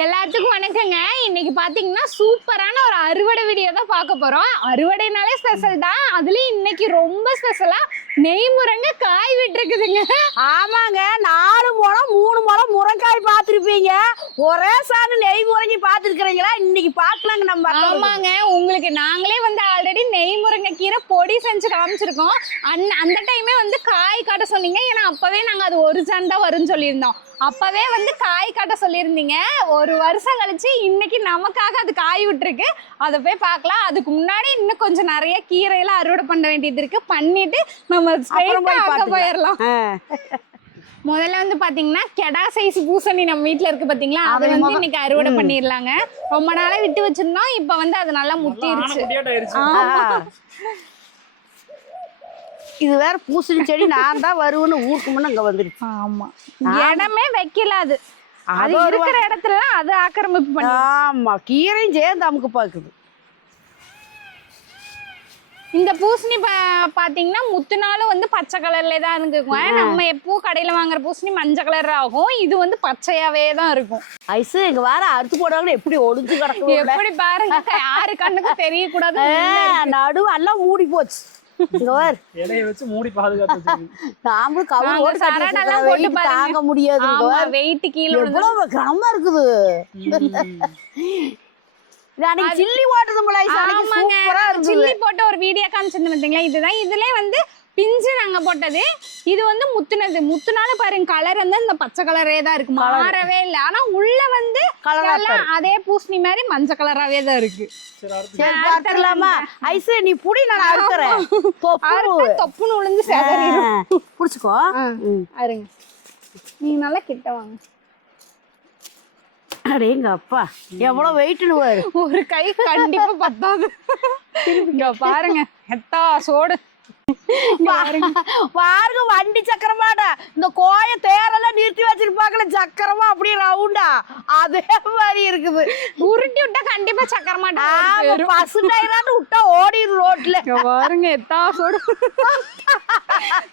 எல்லாத்துக்கும் வணக்கங்க. இன்னைக்கு பாத்தீங்கன்னா சூப்பரான ஒரு அறுவடை வீடியோ தான் பார்க்க போறோம். அறுவடைனாலே ஸ்பெஷல் தான். அதுலயும் இன்னைக்கு ரொம்ப ஸ்பெஷலா நெய்முரங்க காய் விட்டுருக்குதுங்க. ஆமாங்க. நாலு முளம் மூணு முளம் முருங்காய் பார்த்துருப்பீங்க. ஒரே சாணி நெய் முருங்கி பார்த்துருக்குறீங்களா? இன்னைக்கு பார்க்கலாங்க நம்ம. ஆமாங்க. உங்களுக்கு நாங்களே வந்து ஆல்ரெடி நெய்முருங்கை கீரை பொடி செஞ்சு காமிச்சிருக்கோம். அந் அந்த டைமே வந்து காய் காட்ட சொன்னீங்க. ஏன்னா அப்பவே நாங்க அது ஒரு ஜான் தான் வரும்னு சொல்லியிருந்தோம். அப்பவே வந்து காய் காட்ட சொல்லியிருந்தீங்க. ஒரு வருஷம் கழிச்சு இன்னைக்கு நமக்காக அது காய் விட்டுருக்கு. அதை போய் பார்க்கலாம். அதுக்கு முன்னாடி இன்னும் கொஞ்சம் நிறைய கீரையெல்லாம் அறுவடை பண்ண வேண்டியது இருக்கு. பண்ணிட்டு நம்ம. போயிடலாம். முதல்ல வந்து பாத்தீங்கன்னா கெடா சைஸ் பூசணி நம்ம வீட்ல இருக்கு பாத்தீங்களா? அதை வந்து இன்னைக்கு அறுவடை பண்ணிடலாங்க ரொம்ப நாளா விட்டு வச்சிருந்தோம். இப்ப வந்து அது நல்லா முத்திருச்சு. இது வேற பூசணி செடி நான் தான் வருவேன்னு ஊருக்கு முன்ன இங்க வந்துருச்சு. ஆமா. இடமே வைக்கல அது. அது இருக்கிற இடத்துல அது ஆக்கிரமிப்பு பண்ணி ஆமா கீரையும் சேர்ந்து அமுக்கு பாக்குது. இந்த பூசணி பாத்தீங்கன்னா முத்துனாலும் வந்து பச்சை கலர்ல தான் இருக்குங்க. நம்ம எப்போ கடையில வாங்குற பூசணி மஞ்சள் கலர் ஆகும். இது வந்து பச்சையாவே தான் இருக்கும். ஐஸ் இங்க வேற அறுத்து போடுவாங்கன்னு எப்படி ஒளிஞ்சு கிடக்கும் எப்படி பாருங்க யாரு கண்ணுக்கு தெரியக்கூடாது நடுவு எல்லாம் மூடி போச்சு. இலைய வச்சு மூடி பாதுகாத்து வச்சிருக்கு. நாமளும் கவர் நாங்க ஓட்டு கட்டி சரடெல்லாம் வச்சிருக்கோம். போட்டு வெயில் பாருங்க. தாங்க முடியாது. வெயிட் கீழே எவ்வளவு இருக்குது அன்னைக்கு சில்லி சூப்பரா சில்லி போட்ட ஒரு வீடியோ காமிச்சிருந்தேன் பாத்தீங்களா இதுதான் இதுலயே வந்து பிஞ்சு நாங்க போட்டது இது வந்து முத்துனது. முத்துனால பாருங்க கலர் வந்து இந்த பச்சை கலரே தான் இருக்கு. மாறவே இல்ல. ஆனா உள்ள வந்து கலரா எல்லாம் அதே பூசணி மாதிரி மஞ்சள் கலராவே தான் இருக்கு. பாத்துடலாமா ஐஸ் நீ புடி நான் அறுக்கிறேன். தொப்புன்னு விழுந்து செதறிடும். புடிச்சுக்கோ. அருங்க. நீங்க நல்லா கிட்ட வாங்க. அடேங்க அப்பா. எவ்வளவு வெயிட்னு பாரு. ஒரு கை கண்டிப்பா பத்தாது. இங்க பாருங்க. எட்டா சோடு. பாருங்க வண்டி சக்கரமாடா. இந்த கோய தேரெல்லாம் நிறுத்தி வச்சிருப்பாங்கல்ல சக்கரமா அப்படியே ரவுண்டா அதே மாதிரி இருக்குது. உருட்டி விட்டா கண்டிப்பா சக்கர ஆமா மாட்டேன் பசு டயராட்டு விட்டா ஓடிடும் ரோட்ல. பாருங்க எத்தா சோடு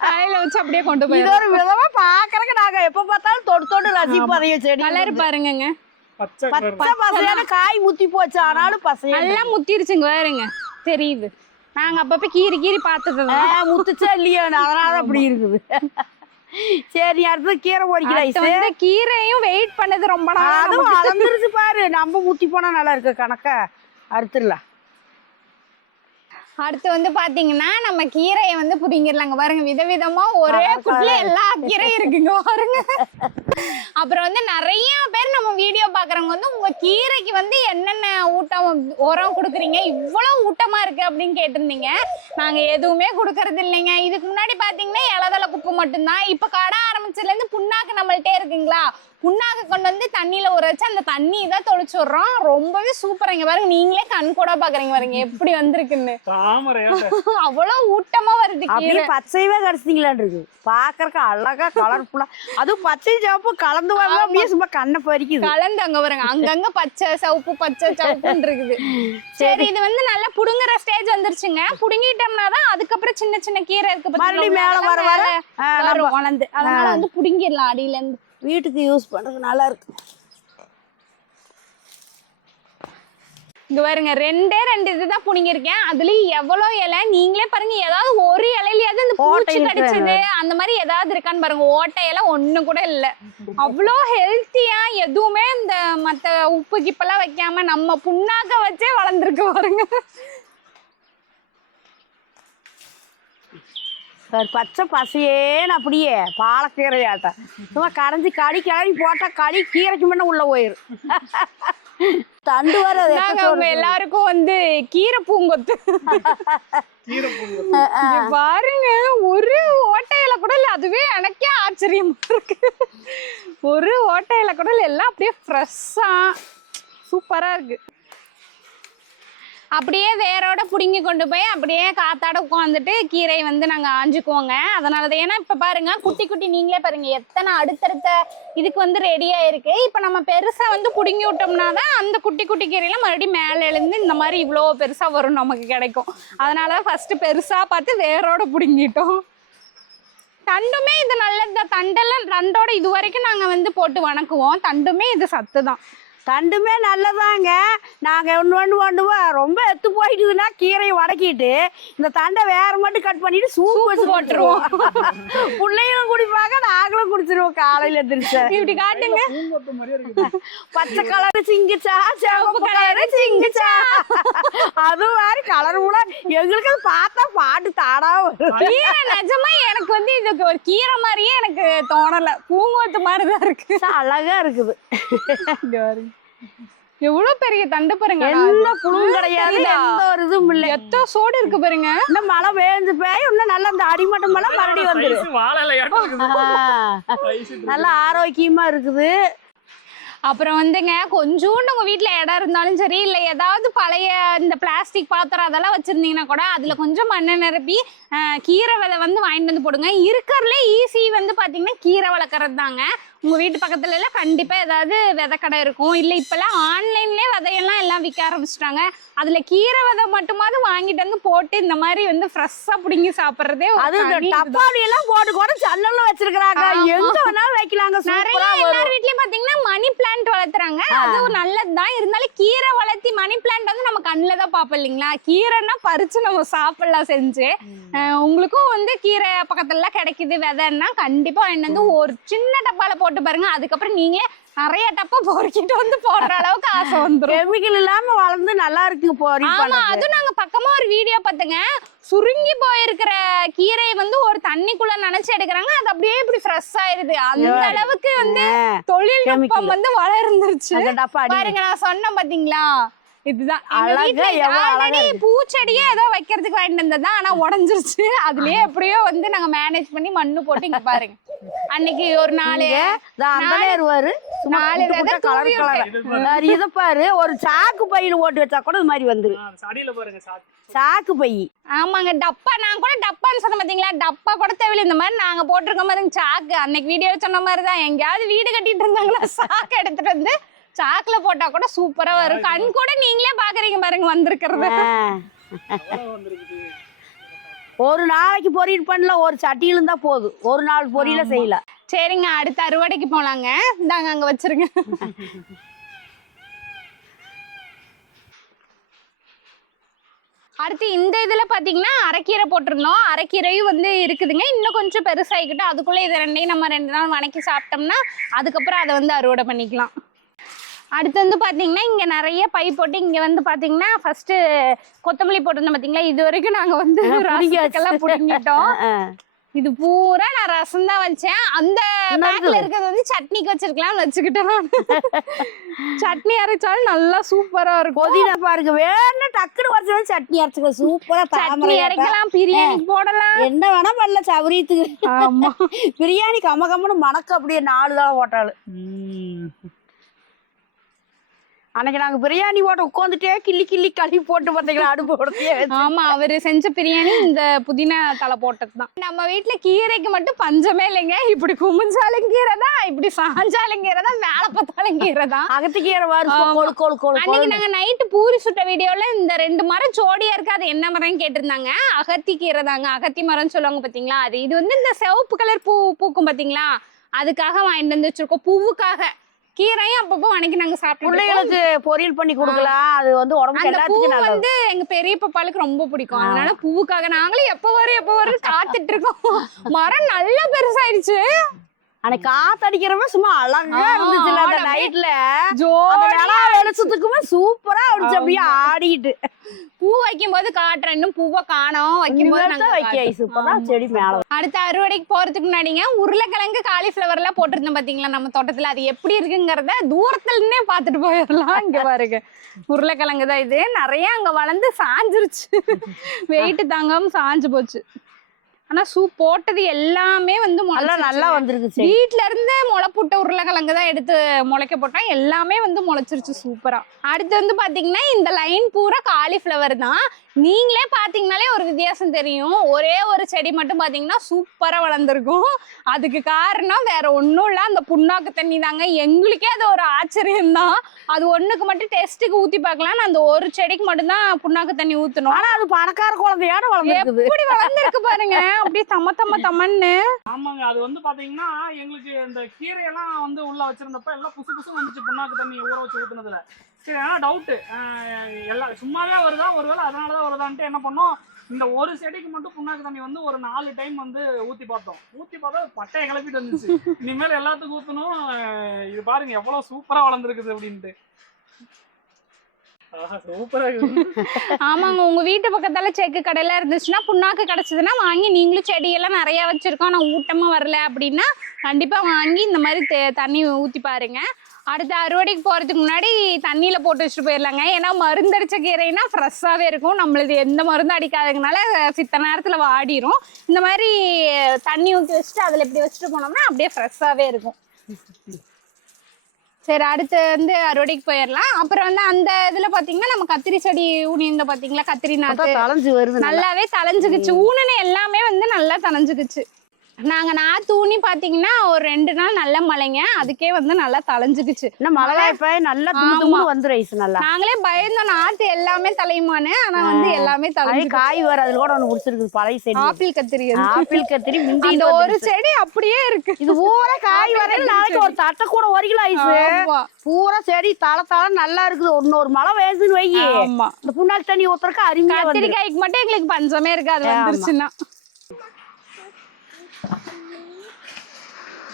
கையில வச்சு அப்படியே கொண்டு இது போய் ஒரு விதமா பாக்குறதுக்கு நாங்க எப்ப பார்த்தாலும் தொடு தொடு ரசிப்போம் அதைய செடி கலர் பாருங்கங்க. பச்சை பசையான காய் முத்தி போச்சு ஆனாலும் பசையா நல்லா முத்திருச்சுங்க பாருங்க. தெரியுது. நாங்க அப்பப்ப கீறி கீறி பார்த்தது முத்துச்சா இல்லையோ? அதனால அப்படி இருக்குது. சரி அடுத்து கீரை பொறிக்கிற கீரையும் வெயிட் பண்ணது ரொம்ப நாள் அதுவும் வளர்ந்துருச்சு பாரு. நம்ம முத்தி போனா நல்லா இருக்கு கணக்கா. அறுத்துடலாம் அடுத்து வந்து பாத்தீங்கன்னா நம்ம கீரையை வந்து புடிங்கிடலாங்க. பாருங்க விதவிதமா ஒரே குட்டில எல்லா கீரையும் இருக்குங்க பாருங்க. அப்புறம் வந்து நிறைய பேர் நம்ம வீடியோ பாக்குறவங்க வந்து உங்க கீரைக்கு வந்து என்னென்ன ஊட்டம் உரம் கொடுக்குறீங்க? இவ்வளவு ஊட்டமா இருக்கு அப்படின்னு கேட்டிருந்தீங்க. நாங்க எதுவுமே கொடுக்கறது இல்லைங்க. இதுக்கு முன்னாடி பாத்தீங்கன்னா இலதலை குப்பை மட்டும்தான். இப்ப கடை ஆரம்பிச்சதுல இருந்து புண்ணாக்கு நம்மள்ட்டே இருக்குங்களா? புண்ணாக்கு கொண்டு வந்து தண்ணியில வச்சு அந்த தண்ணி தான் தொளிச்சு விடுறோம். ரொம்பவே சூப்பரா இங்க பாருங்க. நீங்களே கண் கூட பாக்குறீங்க பாருங்க. எப்படி வந்திருக்குன்னு. அவ்வளவு ஊட்டமா வருது கீரை அப்படியே பச்சையவே கடிச்சிட்டீங்களான் இருக்கு. பாக்குறதுக்கு அழகா கலர்ஃபுல்லா அதுவும் பச்சை சிவப்பு கலந்து வரலாம் அப்படியே சும்மா கண்ணை பறிக்குது. கலந்து அங்க பாருங்க. அங்கங்க பச்சை சிவப்பு பச்சை சிவப்புன்னு இருக்குது. சரி இது வந்து நல்லா புடுங்குற ஸ்டேஜ் வந்துருச்சுங்க. புடுங்கிட்டோம்னா தான் அதுக்கப்புறம் சின்ன சின்ன கீரை இருக்கு மறுபடியும் மேல வர வர வளர்ந்து. அதனால வந்து புடுங்கிடலாம். அடியில இருந்து வீட்டுக்கு யூஸ் பண்றதுக்கு நல்லா இருக்கு. இங்க பாருங்க ரெண்டே ரெண்டு இதுதான் புடுங்கிருக்கேன் அதுலயும் எவ்வளவு இலை? நீங்களே பாருங்க ஏதாவது ஒரு இலையிலயாவது இந்த ஓட்டை பூச்சி கடிச்சது அந்த மாதிரி ஏதாவது இருக்கான்னு பாருங்க. ஓட்டை இலை ஒண்ணு கூட இல்ல. அவ்வளோ ஹெல்த்தியா எதுவுமே இந்த மத்த உப்பு கிப்பெல்லாம் வைக்காம நம்ம புண்ணாக்க வச்சே வளர்ந்துருக்கு பாருங்க. பச்சை பசையேன்னு அப்படியே பாலக்கீரையாட்டம் சும்மா கடைஞ்சி கடி கிளறி போட்டா களி கீரைக்கு முன்ன உள்ள போயிரும் தண்டு வர? எல்லாருக்கும் வந்து கீரை பூங்கொத்து. பாருங்க ஒரு ஓட்டையில கூட இல்ல அதுவே எனக்கே ஆச்சரியமா இருக்கு. ஒரு ஓட்டையில கூட எல்லாம் அப்படியே ஃப்ரெஷ்ஷா சூப்பரா இருக்கு. அப்படியே வேரோட புடுங்கி கொண்டு போய் அப்படியே காத்தாட உட்காந்துட்டு கீரை வந்து நாங்க ஆஞ்சுக்குவோங்க. அதனால தான் ஏன்னா இப்ப பாருங்க குட்டி குட்டி நீங்களே பாருங்க எத்தனை அடுத்தடுத்த இதுக்கு வந்து ரெடியா இருக்கு இப்ப நம்ம பெருசா வந்து புடுங்கி விட்டோம்னா தான் அந்த குட்டி குட்டி கீரையில மறுபடியும் மேலே எழுந்து இந்த மாதிரி இவ்வளோ பெருசா வரும் நமக்கு கிடைக்கும். அதனால ஃபர்ஸ்ட் பெருசா பார்த்து வேரோட புடுங்கிட்டோம். தண்டுமே இது நல்லது தண்டெல்லாம் தண்டோட இது வரைக்கும் நாங்கள் வந்து போட்டு வணக்குவோம். தண்டுமே இது சத்து தான் தண்டுமே நல்லதாங்க. நாங்க ஒன்று ஒன்று பண்ணுவோம் ரொம்ப எத்து போயிட்டுதுன்னா கீரையை வதக்கிட்டு இந்த தண்டை வேற மட்டும் கட் பண்ணிட்டு சூப் வச்சு போட்டுருவோம். பிள்ளைங்களும் குடிப்பாங்க நாங்களும் குடிச்சிருவோம் காலையில எந்திரிச்சு. இப்படி காட்டுங்க. பச்சை கலர் சிங்கிச்சா சிவப்பு கலர் சிங்கிச்சா. அது மாதிரி கலர் கூட எங்களுக்கு அது பார்த்தா பாட்டு தாடா கீரை நிஜமா எனக்கு வந்து இதுக்கு ஒரு கீரை மாதிரியே எனக்கு தோணல. பூங்கோத்து மாதிரிதான் இருக்கு. அழகா இருக்குது. இங்க பாருங்க. எவ்வளவு பெரிய தண்டு பாருங்க. என்ன புழுவும் கிடையாது? எந்த ஒரு இதுவும் இல்லை. எத்தோ சோடு இருக்கு பாருங்க. இன்னும் மழை பெய்ஞ்சு பெய்ய இன்னும் நல்லா இந்த அடிமட்டம் எல்லாம் மறுபடியும் வந்துடும். நல்லா ஆரோக்கியமா இருக்குது. அப்புறம் வந்துங்க கொஞ்சோண்டு உங்க வீட்ல இடம் இருந்தாலும் சரி இல்ல ஏதாவது பழைய இந்த பிளாஸ்டிக் பாத்திரம் அதெல்லாம் வச்சிருந்தீங்கன்னா கூட அதுல கொஞ்சம் மண்ணை நிரப்பி அஹ், கீரை விதை வந்து வாங்கிட்டு வந்து போடுங்க. இருக்கறதுல ஈஸி வந்து பாத்தீங்கன்னா கீரை வளர்க்குறது தாங்க உங்க வீட்டு பக்கத்துல எல்லாம் கண்டிப்பா ஏதாவது விதை கடை இருக்கும். இல்ல இப்பெல்லாம் ஆன்லைன்லயே விதையெல்லாம் எல்லாம் விற்க ஆரம்பிச்சிட்டாங்க. அதுல கீரை விதை மட்டுமாவது வாங்கிட்டு வந்து போட்டு இந்த மாதிரி வந்து ஃப்ரெஷ்ஷா பிடுங்கி சாப்பிடுறதே அது இந்த தனி இதுதான். டப்பாடி எல்லாம் போட்டு கூட ஜன்னல்ல வச்சிருக்கிறாங்க. எங்க வேணாலும் வைக்கலாங்க. நிறைய எல்லார் வீட்லயும் பாத்தீங்கன்னா மணி பிளான்ட் வளர்த்துறாங்க. அதுவும் நல்லதுதான். இருந்தாலும் கீரை வளர்த்தி மணி பிளான்ட் வந்து நம்ம கண்ணுல தான் பாப்போம் இல்லைங்களா? கீரைன்னா பறிச்சு நம்ம சாப்பிடலாம் செஞ்சு. உங்களுக்கும் வந்து கீரை பக்கத்துல எல்லாம் கிடைக்குது. விதைன்னா கண்டிப்பா வாங்கிட்டு வந்து ஒரு சின்ன டப்பால போட்டு பாருங்க. அதுக்கப்புறம் நீங்களே நிறைய டப்பா பொறுக்கிட்டு வந்து போடுற அளவுக்கு ஆசை வந்துரும். கெமிக்கல் இல்லாம வளர்ந்து நல்லா இருக்கு போறி ஆமா அதுவும் நாங்க பக்கமா ஒரு வீடியோ பார்த்தங்க. சுருங்கி போயிருக்கிற கீரையை வந்து ஒரு தண்ணிக்குள்ள நினைச்சு எடுக்கிறாங்க. அது அப்படியே இப்படி ஃப்ரெஷ் ஆயிருது. அந்த அளவுக்கு வந்து தொழில்நுட்பம். வந்து வளர்ந்துருச்சு. பாருங்க நான் சொன்னேன் பாத்தீங்களா? இதுதான். அழகா, ஆல்ரெடி பூச்செடியே ஏதோ வைக்கிறதுக்கு வாங்கிட்டு வந்ததுதான் ஆனா உடஞ்சிருச்சு. அதுலயே எப்படியோ வந்து நாங்க மேனேஜ் பண்ணி மண்ணு போட்டு இங்க பாருங்க. அன்னைக்கு ஒரு நாலு இதோ அந்த நேர் வரு சும்மா நாலு இத பாரு. ஒரு சாக்கு பையில ஓட்டு வச்சா கூட இது மாதிரி வந்துரு. சாக்கு. பை. ஆமாங்க டப்பா. நான் கூட டப்பான்னு சொன்ன பாத்தீங்களா? டப்பா கூட தேவையில்லை. இந்த மாதிரி நாங்க போட்டிருக்க மாதிரி சாக்கு. அன்னைக்கு வீடியோ சொன்ன மாதிரி தான். எங்கேயாவது வீடு கட்டிட்டு இருந்தாங்களா? சாக்கு எடுத்துட்டு வந்து சாக்குல போட்டா கூட சூப்பரா வரும். கண் கூட நீங்களே பாக்குறீங்க பாருங்க வந்திருக்கிறது? ஒரு நாளைக்கு பொரியல் பண்ணல ஒரு சட்டியில இருந்தா போதும். ஒரு நாள் பொரியல செய்யலாம் சரிங்க அடுத்த அறுவடைக்கு போலாங்க. இந்தாங்க அங்க வச்சிருங்க. அடுத்து இந்த இதுல பாத்தீங்கன்னா அரைக்கீரை போட்டிருந்தோம். அரைக்கீரையும் வந்து இருக்குதுங்க. இன்னும் கொஞ்சம் பெருசாகிக்கிட்டு அதுக்குள்ள இது ரெண்டையும் நம்ம ரெண்டு நாள் வணக்கி சாப்பிட்டோம்னா அதுக்கப்புறம் அதை வந்து அறுவடை பண்ணிக்கலாம். அடுத்து வந்து பாத்தீங்கன்னா இங்க நிறைய பை போட்டு இங்க வந்து பாத்தீங்கன்னா ஃபர்ஸ்ட் கொத்தமல்லி போட்டிருந்தோம் பாத்தீங்களா? இது வரைக்கும் நாங்க வந்து ரசத்துக்கெல்லாம் புடுங்கிட்டோம். இது பூரா நான் ரசம் தான் வச்சேன். அந்த பேக்ல இருக்கிறது வந்து சட்னிக்கு வச்சிருக்கலாம்னு வச்சுக்கிட்டேன் நான். சட்னி அரைச்சாலும் நல்லா சூப்பரா இருக்கும். புதினா பாருங்க வேணும் டக்குனு வரைச்சு சட்னி அரைச்சுக்க. சூப்பரா சட்னி தாமரை அரைக்கலாம் பிரியாணி போடலாம். என்ன வேணா பண்ணல சவரியத்துக்கு ஆமா. பிரியாணி கம்ம கம்மனு மணக்க அப்படியே நாலு தடவை போட்டாலும். அன்னைக்கு நாங்க பிரியாணி போட்டு உட்காந்துட்டே கிள்ளி கிள்ளி கழுவி போட்டு பார்த்தீங்களா அடுப்பு உடத்தையே ஆமா அவரு செஞ்ச பிரியாணி இந்த புதினா தலை போட்டதுதான் நம்ம வீட்ல கீரைக்கு மட்டும் பஞ்சமே இல்லைங்க. இப்படி குமிஞ்சாலும் கீரை தான் இப்படி சாஞ்சாலும் கீரை தான் மேல பார்த்தாலும் கீரை தான். அகத்துக்கீரை வரும் ஆமா. கோழு கோழு கோழு அன்னைக்கு நாங்க நைட்டு பூரி சுட்ட வீடியோல இந்த ரெண்டு மரம் ஜோடியா இருக்கு அது என்ன மரம் கேட்டிருந்தாங்க. அகத்தி கீரை தாங்க. அகத்தி மரம் சொல்லுவாங்க பாத்தீங்களா அது. இது வந்து இந்த சிவப்பு கலர் பூ பூக்கும் பாத்தீங்களா அதுக்காக வாங்கிட்டு வந்து வச்சிருக்கோம். பூவுக்காக. கீரையும் அப்பப்போ வணக்கி நாங்க சாப்பிட்டு பிள்ளைகளுக்கு பொரியல் பண்ணி கொடுக்கலாம் அது வந்து உடம்புக்கு அந்த பூ எல்லாத்துக்கும் நல்லது. வந்து எங்க பெரிய பப்பாளுக்கு ரொம்ப பிடிக்கும். அதனால பூவுக்காக நாங்களும் எப்ப வரும் எப்ப வரும் காத்துட்டு இருக்கோம். மரம் நல்லா பெருசாயிடுச்சு. அன்னைக்கு காத்தடிக்கிறப்ப சும்மா அழகா ஆ, இருந்துச்சுல அந்த நைட்ல ஜோடி வெளிச்சத்துக்குமே சூப்பரா இருந்துச்சு அப்படியே ஆடிட்டு. பூ வைக்கும் போது காட்டுறேன். இன்னும் பூவை காணோம். வைக்கும் போது வைக்க இப்பதான் செடி மேல அடுத்த அறுவடைக்கு போறதுக்கு முன்னாடிங்க உருளைக்கிழங்கு காலிஃபிளவர் எல்லாம் போட்டிருந்தோம் பாத்தீங்களா? நம்ம தோட்டத்துல அது எப்படி இருக்குங்கிறத தூரத்துல இருந்தே பாத்துட்டு போயிடலாம். இங்க பாருங்க. உருளைக்கிழங்கு தான் இது. நிறைய அங்க வளர்ந்து சாஞ்சிருச்சு. வெயிட் தாங்காம சாஞ்சு போச்சு. ஆனா சூ போட்டது எல்லாமே வந்து நல்லா முளைச்சிருச்சு. நல்லா வந்திருக்கு வீட்ல இருந்து முளைப்புட்ட உருளைக்கிழங்கு தான் எடுத்து முளைக்க போட்டா எல்லாமே வந்து முளைச்சிருச்சு சூப்பரா. அடுத்து வந்து பாத்தீங்கன்னா இந்த லைன் பூரா காலிஃப்ளவர் தான். நீங்களே பாத்தீங்கனாலே ஒரு வித்தியாசம் தெரியும். ஒரே ஒரு செடி மட்டும் பாத்தீங்கன்னா சூப்பரா வளர்ந்துருக்கும். அதுக்கு காரணம் வேற ஒண்ணும் இல்ல. அந்த புண்ணாக்கு தண்ணி தாங்க. எங்களுக்கே அது ஒரு ஆச்சரியம் தான் அது ஒண்ணுக்கு மட்டும் டெஸ்ட்டுக்கு ஊத்தி பார்க்கலாம் அந்த ஒரு செடிக்கு மட்டும் தான் புண்ணாக்கு தண்ணி ஊத்தணும். ஆனா அது பணக்கார குழந்தையோட வளர்ந்துருக்குது. எப்படி வளர்ந்துருக்கு பாருங்க. அப்படியே தம்ம தம்ம தம்மன்னு. ஆமாங்க. அது வந்து பாத்தீங்கன்னா எங்களுக்கு இந்த கீரையெல்லாம் வந்து உள்ள வச்சிருந்தப்ப எல்லாம் புசு புசு வந்துச்சு புண்ணாக்கு தண்ணி ஊற வச்சு ஊத்துனதுல. சரி ஆனா டவுட்டு எல்லாம் சும்மாவே வருதா? ஒருவேளை அதனாலதான் வருதான்ட்டு என்ன பண்ணோம்? இந்த ஒரு செடிக்கு மட்டும் புண்ணாக்கு தண்ணி வந்து ஒரு நாலு டைம் வந்து ஊத்தி பார்த்தோம். ஊத்தி பார்த்தா பட்டையை கிளப்பிட்டு வந்துச்சு. இனிமேல் எல்லாத்துக்கும் ஊத்தணும். இது பாருங்க எவ்வளவு சூப்பரா வளர்ந்துருக்குது அப்படின்ட்டு. ஆமாங்க உங்க வீட்டு பக்கத்துல செக்கு கடையில இருந்துச்சுன்னா புண்ணாக்கு கிடைச்சதுன்னா வாங்கி நீங்களும் செடியெல்லாம் நிறைய வச்சிருக்கோம். நான் ஊட்டமா வரல அப்படின்னா கண்டிப்பா வாங்கி இந்த மாதிரி தண்ணி ஊத்தி பாருங்க. அடுத்த அறுவடைக்கு போறதுக்கு முன்னாடி தண்ணியில போட்டு வச்சுட்டு போயிடலாங்க ஏன்னா மருந்தடிச்ச கீரைனா ஃப்ரெஷ்ஷாகவே இருக்கும். நம்மளுது எந்த மருந்தும் அடிக்காததுனால சித்த நேரத்தில் வாடிரும். இந்த மாதிரி தண்ணி ஊற்றி வச்சுட்டு அதில் இப்படி வச்சுட்டு போனோம்னா அப்படியே ஃப்ரெஷ்ஷாகவே இருக்கும். சரி அடுத்து வந்து அறுவடைக்கு போயிடலாம் அப்புறம் வந்து அந்த இதுல பாத்தீங்கன்னா நம்ம கத்திரி செடி ஊனியிருந்த பாத்தீங்களா? கத்திரி நாத்து வருது. நல்லாவே தளைஞ்சுக்குச்சு. ஊனுன எல்லாமே வந்து நல்லா தளைஞ்சுக்குச்சு. நாங்க நாத்து ஊனி பாத்தீங்கன்னா ஒரு ரெண்டு நாள் நல்ல மழைங்க. அதுக்கே வந்து நல்லா தளைஞ்சுக்குச்சு இன்னும் மழை இப்ப? நல்லா வந்துரும் ஐஸ் நல்லா. நாங்களே பயந்தோம். நாத்து எல்லாமே தலையுமான்னு. ஆனா வந்து எல்லாமே தளைஞ்சு காய் வர அதுல கூட ஒண்ணு பிடிச்சிருக்குது பழைய செடி. ஆப்பிள் கத்திரி. ஆப்பிள் கத்திரி அந்த ஒரு செடி அப்படியே இருக்கு. இது பூரா காய் கத்திரி நாளைக்கு ஒரு தட்டை கூட ஒரு கிலோ ஐஸ். பூரா செடி தலை தலை நல்லா இருக்குது. இன்னொரு மழை வேசுன்னு வை இந்த புண்ணாக்கு தண்ணி ஊத்துறதுக்கு அருமையா கத்திரிக்காய்க்கு மட்டும் எங்களுக்கு பஞ்சமே இருக்காது. வந்துருச்சுன்னா.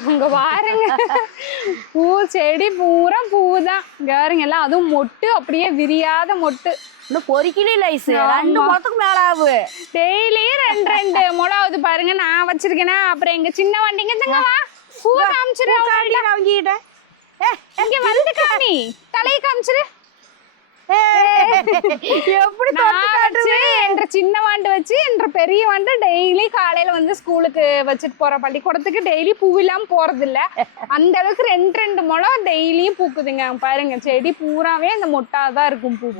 உங்க பாருங்க. பூ செடி பூரா பூ தான் இங்க பாருங்க எல்லாம் அதுவும் மொட்டு அப்படியே விரியாத மொட்டு. இன்னும் பொறிக்கல ஆமா. ரெண்டு மொத்தத்துக்கு மேல ஆகு டெய்லியும் ரெண்டு ரெண்டு முளாவது பாருங்க நான் வச்சிருக்கேனா? அப்புறம் எங்க சின்ன வண்டிங்க தங்க வா. பூ காமிச்சிரு அவங்க கிட்ட இங்க வந்து காமி. தலையை காமிச்சிரு. எப்படி என்ற சின்ன வாண்டு வச்சு என்ற பெரிய வாண்டு டெய்லி காலையில வந்து ஸ்கூலுக்கு வச்சுட்டு போற பள்ளிக்கூடத்துக்கு டெய்லி பூ இல்லாம போறது இல்ல அந்த அளவுக்கு ரெண்டு ரெண்டு முளம் டெய்லியும் பூக்குதுங்க. பாருங்க செடி பூராவே அந்த மொட்டாதான் இருக்கும் பூ.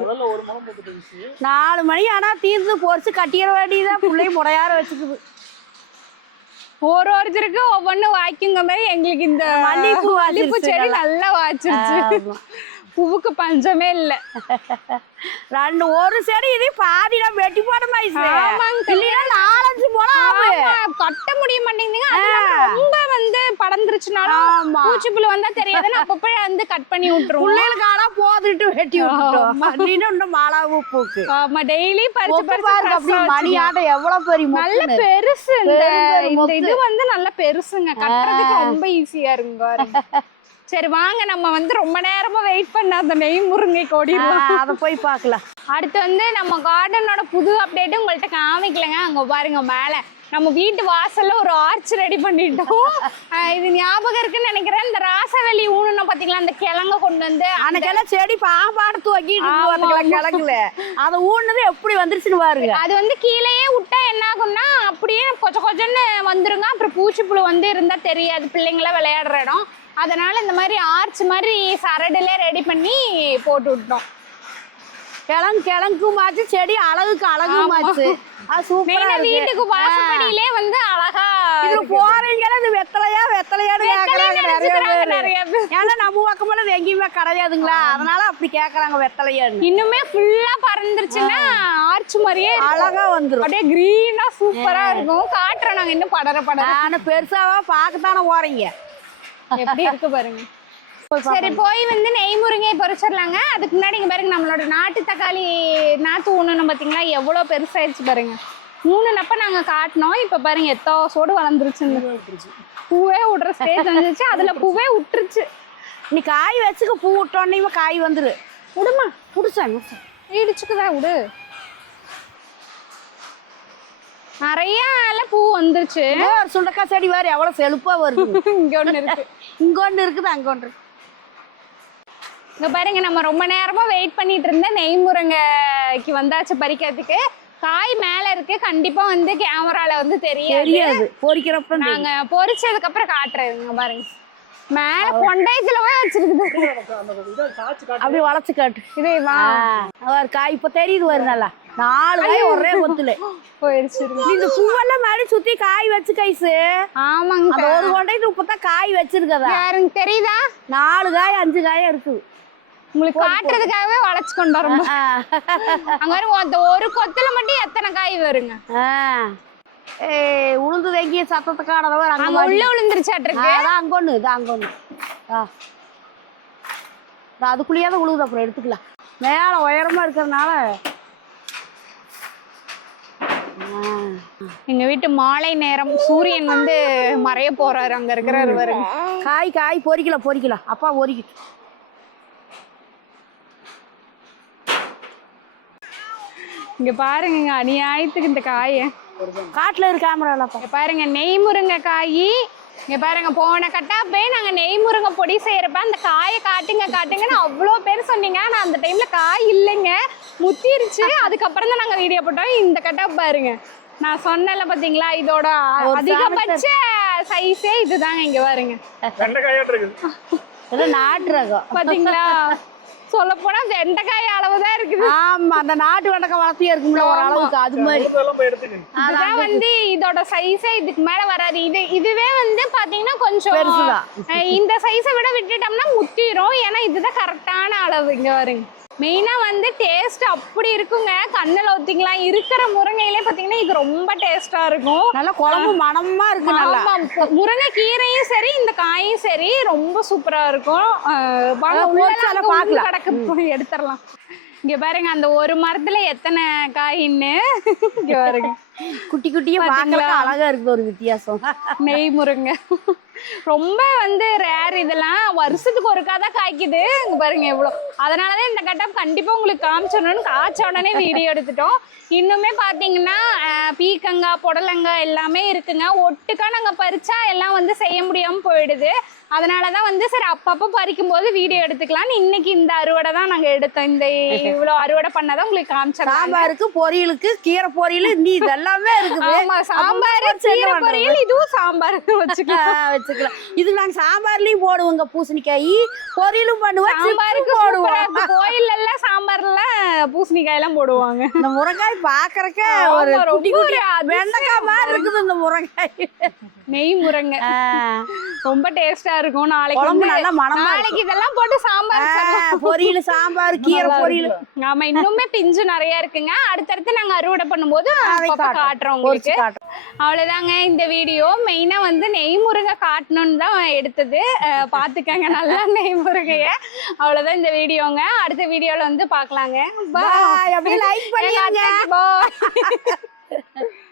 நாலு மணி ஆனா தீர்ந்து பொறிச்சு கட்டிட வேண்டியதான் பிள்ளையும் முடையார வச்சுக்குது. ஒரு ஒருத்தருக்கு ஒவ்வொன்னு வாய்க்குங்க மாதிரி எங்களுக்கு இந்த மல்லிகைப்பூ செடி நல்லா. வாய்ச்சிருச்சு. பூவுக்கு பஞ்சமே இல்ல. ரெண்டு ஒரு செடி இது பாதி நான் வெட்டி. இல்லைன்னா நாலஞ்சு ஆமா, கட்ட முடிய மாட்டேங்குதுங்க. ரொம்ப வந்து படர்ந்துருச்சுனாலும் ஆமா. பூச்சிப்புழு வந்தா தெரியாதுன்னு அப்பப்ப வந்து கட் பண்ணி விட்டுருவோம். பிள்ளைகளுக்கு ஆனா போதுட்டு வெட்டி இல்லைன்னா இன்னும் மாலாவு பூக்கு. ஆமா டெய்லி பறிச்சு பறிச்சு பாருங்க fresh அப்படி ஆ மணி வச்சுக்கலாம். ஆட்டம் எவ்வளவு பெரிய நல்ல. பெருசு இந்த. இது வந்து நல்ல பெருசுங்க. கட்டுறதுக்கு ரொம்ப ஈஸியா பாருங்க. சரி வாங்க. நம்ம வந்து ரொம்ப நேரமா வெயிட் பண்ண அந்த நெய் முருங்கை கொடி அத போய் பார்க்கலாம். அடுத்து வந்து நம்ம கார்டனோட புது அப்டேட் உங்கள்ட்ட காமிக்கலங்க. அங்க பாருங்க மேல. நம்ம வீட்டு வாசல்ல ஒரு ஆர்ச் ரெடி பண்ணிட்டோம். இது ஞாபகம் இருக்குன்னு நினைக்கிறேன். இந்த ராசவெளி ஊனுன பாத்தீங்களா? அந்த கிழங்க கொண்டு வந்து அன்னைக்கெல்லாம் செடி ஆமா, வந்துக்கலாம் கிழங்குல. அதை ஊடுனது எப்படி வந்துருச்சுன்னு பாருங்க. அது வந்து கீழேயே விட்டா என்ன ஆகும்னா அப்படியே கொச்ச கொச்சன்னு வந்துருங்க. அப்புறம் பூச்சிப்புழு வந்து இருந்தா தெரியாது. பிள்ளைங்களாம் விளையாடுற இடம். அதனால இந்த மாதிரி ஆர்ச் மாதிரி சரடுல ரெடி பண்ணி போட்டு விட்டோம். கிழங்கு கிழங்கும் ஆச்சு செடி அழகுக்கு அழகும் ஆச்சு அது சூப்பரா மெயினா இருக்கு. வீட்டுக்கு வாசப்படியிலே வந்து அழகா இதுல போறீங்களா இது வெத்தலையா வெத்தலையான்னு கேக்குறாங்க நிறைய பேர். ஏன்னா நம்ம பக்கமெல்லாம் இது எங்கேயுமே கிடையாதுங்களா? அதனால அப்படி கேக்குறாங்க வெத்தலையான்னு. இன்னுமே ஃபுல்லா பறந்துருச்சுன்னா ஆர்ச் மாதிரியே. அழகா வந்துரும். அப்படியே கிரீனா சூப்பரா இருக்கும். காட்டுறோம் நாங்க இன்னும் படர படர. ஆனா பெருசாவா பார்க்கத்தானே போறீங்க? எப்படி இருக்கு பாருங்க. சரி போய் வந்து நெய் முருங்கை பொரிச்சிடலாங்க. அதுக்கு முன்னாடி இங்க பாருங்க நம்மளோட நாட்டு தக்காளி நாத்து ஊனணும் பாத்தீங்களா? எவ்வளவு பெருசாயிருச்சு பாருங்க. மூணு நப்ப நாங்க காட்டினோம். இப்ப பாருங்க எத்தோ சோடு வளர்ந்துருச்சுன்னு பூவே விடுற ஸ்டேஜ் வந்துருச்சு. அதுல பூவே விட்டுருச்சு. நீ காய் வச்சுக்க பூ விட்டோன்னே காய் வந்துரு. விடுமா? புடிச்சேன் இடிச்சுக்குதா விடு. நிறைய பூ வந்துருச்சு. ஒரு சுண்டக்காய் செடி வேறு எவ்வளவு செழிப்பா வருது. இங்க ஒண்ணு இருக்கு. இங்க ஒண்ணு இருக்குது அங்க இருக்கு. இங்க பாருங்க நம்ம ரொம்ப நேரமா வெயிட் பண்ணிட்டு இருந்த நெய் முருங்கைக்கு வந்தாச்சு பறிக்கிறதுக்கு. காய் மேல இருக்கு கண்டிப்பா வந்து கேமரால வந்து தெரியாது. பொறிக்கிறப்ப. நாங்க பொரிச்சதுக்கு அப்புறம் காட்டுறேன் இங்க பாருங்க. மேல கொண்டாயத்துல போய் வச்சிருக்குது. அப்படியே வளைச்சு காட்டு. இதே வா. காய் இப்ப தெரியுது வருது நல்லா நாலு காய் ஒரே கொத்துல போயிடுச்சு இந்த பூவெல்லாம் மாடி சுத்தி காய் வச்சு கைசு. ஆமாங்க ஒரு கொண்டைக்கு இப்பதான் காய் வச்சிருக்கதா? யாருங்க தெரியுதா? நாலு காய் அஞ்சு காய் இருக்குது உங்களுக்கு காட்டுறதுக்காகவே வளைச்சு கொண்டு வரோம். அங்க ஒரு கொத்துல மட்டும் எத்தனை காய் வருங்க? உளுந்து தேங்கிய சத்தத்தை காணதவர் அங்க உள்ள விழுந்துருச்சாட்டிருக்கு அதான் அங்க ஒண்ணு இது அங்க ஒண்ணு. அதுக்குள்ளேயே தான் உழுகுது அப்புறம் எடுத்துக்கலாம். மேல உயரமா இருக்கிறதுனால. எங்க வீட்டு மாலை நேரம். சூரியன் வந்து மறைய போறாரு அங்க இருக்கிறாரு வருங்க காய் காய் பொறிக்கலாம் பொறிக்கலாம். அப்பா பொறிக்கிட்டு இங்க பாருங்க அநியாயத்துக்கு இந்த காயை. காட்டுல இரு கேமராலப்பா இங்க பாருங்க நெய் முருங்கை காய் இங்க பாருங்க போன கட்டாப்பே நாங்க நெய் முருங்கை பொடி செய்யறப்ப அந்த காயை காட்டுங்க காட்டுங்கன்னு அவ்வளோ பேர் சொன்னீங்க. ஆனா அந்த டைம்ல காய் இல்லைங்க. முத்திருச்சு. அதுக்கப்புறம் தான் நாங்க வீடியோ போட்டோம். இந்த கட்டாப் பாருங்க. நான் சொன்னல பாத்தீங்களா இதோட அதிகபட்ச சைஸே இதுதாங்க இங்க பாருங்க. நாட்டு ரகம். பாத்தீங்களா? சொல்ல போனா வெண்டைக்காய் அளவுதான் இருக்குது. ஆமா அந்த நாட்டு வெண்டைக்காய் வளர்த்தியே இருக்கும்ல ஒரு அளவுக்கு அது மாதிரி. இதுதான் வந்து இதோட சைஸே இதுக்கு மேல வராது. இது இதுவே வந்து பாத்தீங்கன்னா கொஞ்சம் இந்த சைஸை விட விட்டுட்டோம்னா முத்திரும். ஏன்னா இதுதான் கரெக்டான அளவு இங்க வருங்க மெயினா வந்து டேஸ்ட் அப்படி இருக்குங்க. கண்ணுல ஊத்திங்களா இருக்கிற முருங்கையிலே பாத்தீங்கன்னா இது ரொம்ப டேஸ்டா இருக்கும். நல்லா குழம்பு மணமா இருக்கு நல்லா. முருங்கை கீரையும் சரி இந்த காயும் சரி ரொம்ப சூப்பரா இருக்கும். பார்க்கலாம். கிடக்கு. போய் எடுத்துடலாம். இங்க பாருங்க அந்த ஒரு மரத்துல எத்தனை காயின்னு. இங்க பாருங்க. குட்டி குட்டியா பாத்தீங்களா? பார்க்கறதுக்கு அழகா இருக்குது ஒரு வித்தியாசம். நெய் முருங்க. ரொம்ப வந்து ரேர் இதெல்லாம். வருஷத்துக்கு ஒருக்கா தான் காய்க்குது. இங்க பாருங்க எவ்வளோ அதனாலதான் இந்த கட்டப் கண்டிப்பா உங்களுக்கு காமிச்சிடணும்னு காய்ச்ச உடனே வீடியோ எடுத்துட்டோம். இன்னுமே பாத்தீங்கன்னா அஹ், பீக்கங்காய் புடலங்காய் எல்லாமே இருக்குங்க. ஒட்டுக்கா நாங்க பறிச்சா எல்லாம் வந்து செய்ய முடியாம போயிடுது. அதனாலதான் வந்து சரி அப்பப்போ பறிக்கும் போது வீடியோ எடுத்துக்கலாம்னு இன்னைக்கு இந்த அறுவடை தான் நாங்க எடுத்தோம். இந்த இவ்வளோ அறுவடை பண்ணாதான் உங்களுக்கு காமிச்சிடலாம் சாம்பாருக்கு பொரியலுக்கு கீரை பொரியல் நீ இதெல்லாமே இருக்குது. ஆமா சாம்பார் வச்சு கீரை? பொரியல் இதுவும் சாம்பார் வச்சுக்கலாம். ஆ, வச்சுக்கலாம் இது நாங்க சாம்பார்லயும் போடுவோங்க பூசணிக்காய் பொரியலும் பண்ணுவோம் சாம்பாருக்கு போடுவோம். கோயில்ல எல்லாம் சாம்பார்ல பூசணிக்காய் எல்லாம் போடுவாங்க இந்த முருங்காய் பாக்குறக்க ஒரு. வெண்டைக்காய் மாதிரி இருக்குது இந்த முருங்காய் நெய் முருங்கை. ரொம்ப டேஸ்டா இருக்கும். நாளைக்கு குழம்பு நல்லா மணமா நாளைக்கு இதெல்லாம் போட்டு சாம்பார். பொரியல் சாம்பார் கீரை பொரியல். ஆமா இன்னுமே பிஞ்சு நிறைய இருக்குங்க. அடுத்தடுத்து நாங்க அறுவடை பண்ணும்போது காட்டுறோம். உங்களுக்கு. அவ்வளவுதாங்க. இந்த வீடியோ மெயினா வந்து நெய் முருங்கை காட்டணும்னு தான் எடுத்தது. பாத்துக்கங்க. நல்லா நெய் முருகைய அவ்வளவுதான் இந்த வீடியோங்க. அடுத்த வீடியோல வந்து பார்க்கலாங்க Bye. அப்படியே like பண்ணிருங்க. பாய்